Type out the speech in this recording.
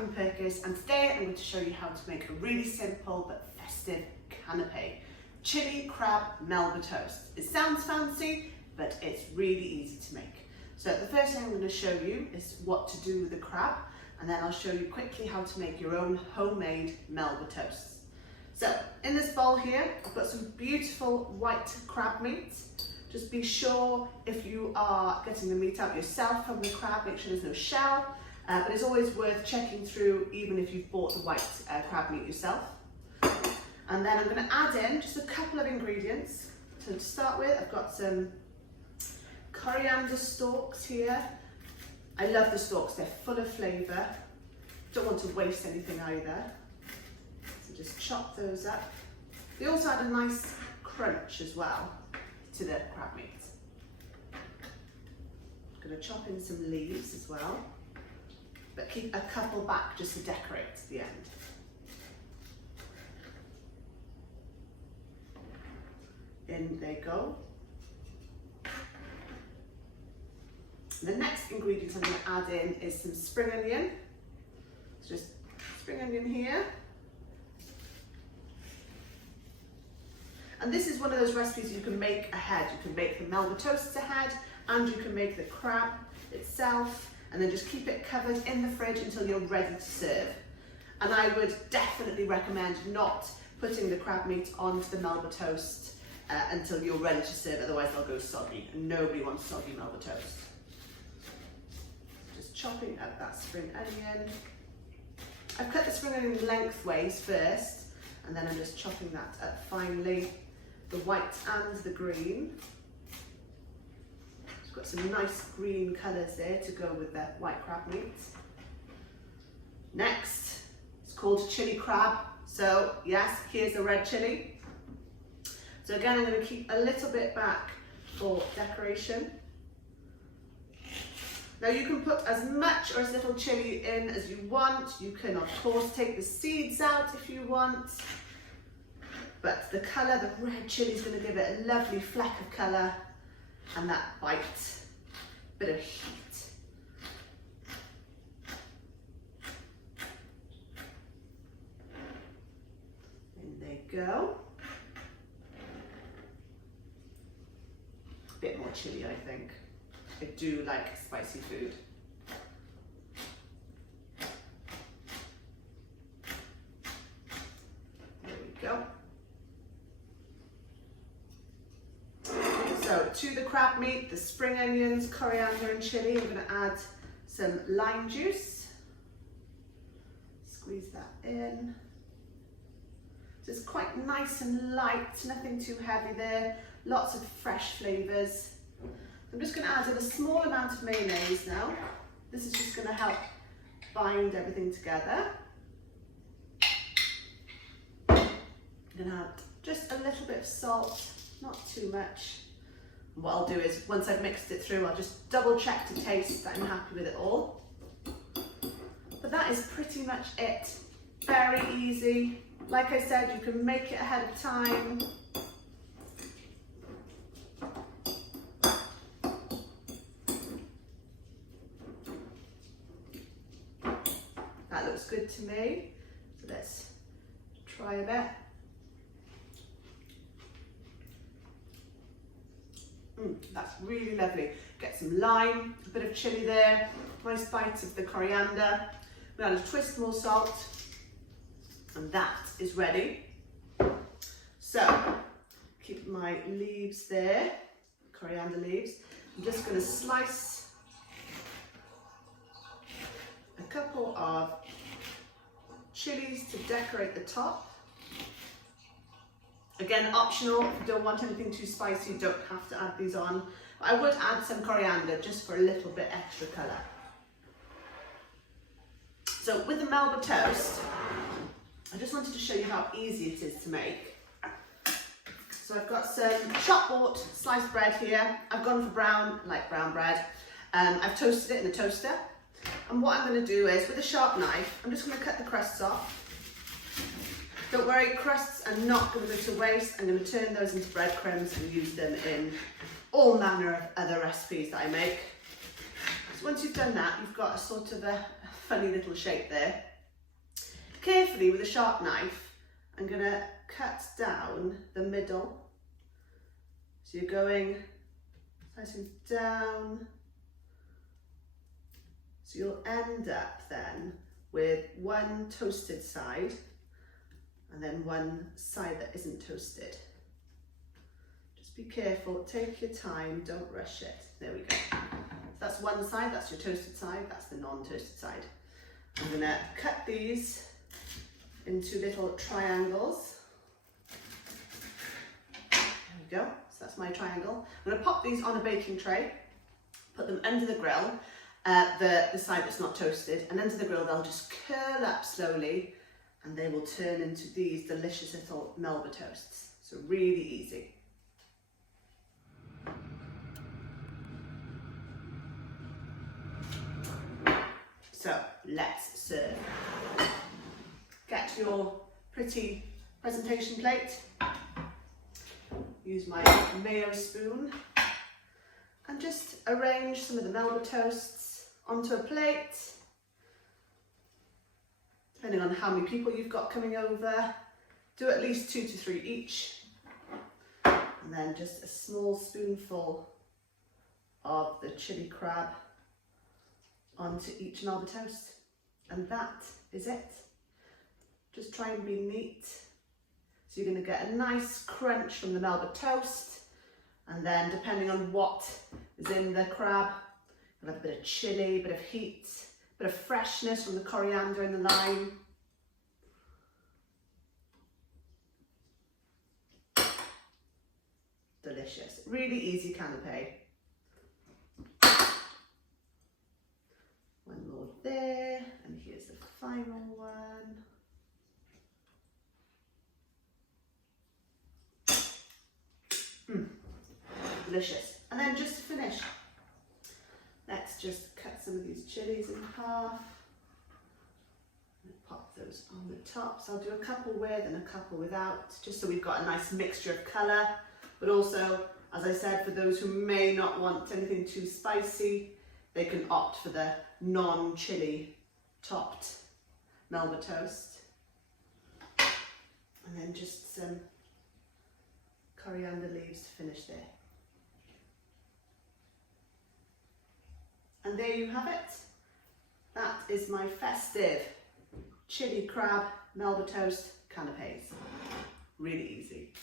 Lyne-Pirkis, and today I'm going to show you how to make a really simple but festive canape. Chili crab Melba toast. It sounds fancy, but it's really easy to make. So the first thing I'm going to show you is what to do with the crab, and then I'll show you quickly how to make your own homemade Melba toasts. So in this bowl here, I've got some beautiful white crab meat. Just be sure if you are getting the meat out yourself from the crab, make sure there's no shell. But it's always worth checking through even if you've bought the white crab meat yourself. And then I'm going to add in just a couple of ingredients. So to start with, I've got some coriander stalks here. I love the stalks, they're full of flavour. Don't want to waste anything either. So just chop those up. They also add a nice crunch as well to the crab meat. I'm going to chop in some leaves as well, but keep a couple back just to decorate at the end. In they go. The next ingredient I'm going to add in is some spring onion. So just spring onion here. And this is one of those recipes you can make ahead. You can make the Melba toasts ahead, and you can make the crab itself, and then just keep it covered in the fridge until you're ready to serve. And I would definitely recommend not putting the crab meat onto the Melba toast until you're ready to serve, otherwise they'll go soggy, and nobody wants soggy Melba toast. Just chopping up that spring onion. I've cut the spring onion lengthways first, and then I'm just chopping that up finely. The white and the green. It's got some nice green colours there to go with the white crab meat. Next, it's called chili crab. So yes, here's the red chili. So again, I'm going to keep a little bit back for decoration. Now you can put as much or as little chili in as you want. You can of course take the seeds out if you want. But the colour, the red chili, is going to give it a lovely fleck of colour and that bite, bit of heat. In they go. A bit more chili, I think. I do like spicy food. There we go. So to the crab meat, the spring onions, coriander and chilli, I'm going to add some lime juice. Squeeze that in. So it's quite nice and light, nothing too heavy there. Lots of fresh flavours. I'm just going to add in a small amount of mayonnaise now. This is just going to help bind everything together. I'm going to add just a little bit of salt, not too much. What I'll do is, once I've mixed it through, I'll just double check to taste that I'm happy with it all. But that is pretty much it. Very easy. Like I said, you can make it ahead of time. That looks good to me. So let's try a bit. That's really lovely. Get some lime, a bit of chilli there, nice bites of the coriander. We add a twist more salt, and that is ready. So, keep my leaves there, coriander leaves. I'm just going to slice a couple of chilies to decorate the top. Again, optional. If you don't want anything too spicy, you don't have to add these on. But I would add some coriander just for a little bit extra colour. So with the Melba toast, I just wanted to show you how easy it is to make. So I've got some shop bought sliced bread here. I've gone for brown, I like brown bread. I've toasted it in the toaster. And what I'm going to do is, with a sharp knife, I'm just going to cut the crusts off. Don't worry, crusts are not going to go to waste. I'm going to turn those into breadcrumbs and use them in all manner of other recipes that I make. So once you've done that, you've got a sort of a funny little shape there. Carefully with a sharp knife, I'm going to cut down the middle. So you're going slicing down. So you'll end up then with one toasted side and then one side that isn't toasted. Just be careful, take your time, don't rush it. There we go. So that's one side, that's your toasted side, that's the non-toasted side. I'm going to cut these into little triangles. There we go, so that's my triangle. I'm going to pop these on a baking tray, put them under the grill, the side that's not toasted, and under the grill they'll just curl up slowly and they will turn into these delicious little Melba toasts. So really easy. So let's serve. Get your pretty presentation plate. Use my mayo spoon and just arrange some of the Melba toasts onto a plate. Depending on how many people you've got coming over, do at least 2 to 3 each. And then just a small spoonful of the chili crab onto each Melba toast. And that is it. Just try and be neat. So you're going to get a nice crunch from the Melba toast. And then depending on what is in the crab, you'll have a bit of chilli, a bit of heat, a bit of freshness from the coriander and the lime. Delicious. Really easy canape. One more there, and here's the final one. Delicious. And then just to finish, let's just cut some of these chilies in half and pop those on the top. So I'll do a couple with and a couple without, just so we've got a nice mixture of colour, but also, as I said, for those who may not want anything too spicy, they can opt for the non-chili topped Melba toast. And then just some coriander leaves to finish there. And there you have it. That is my festive chili crab Melba toast canapes. Really easy.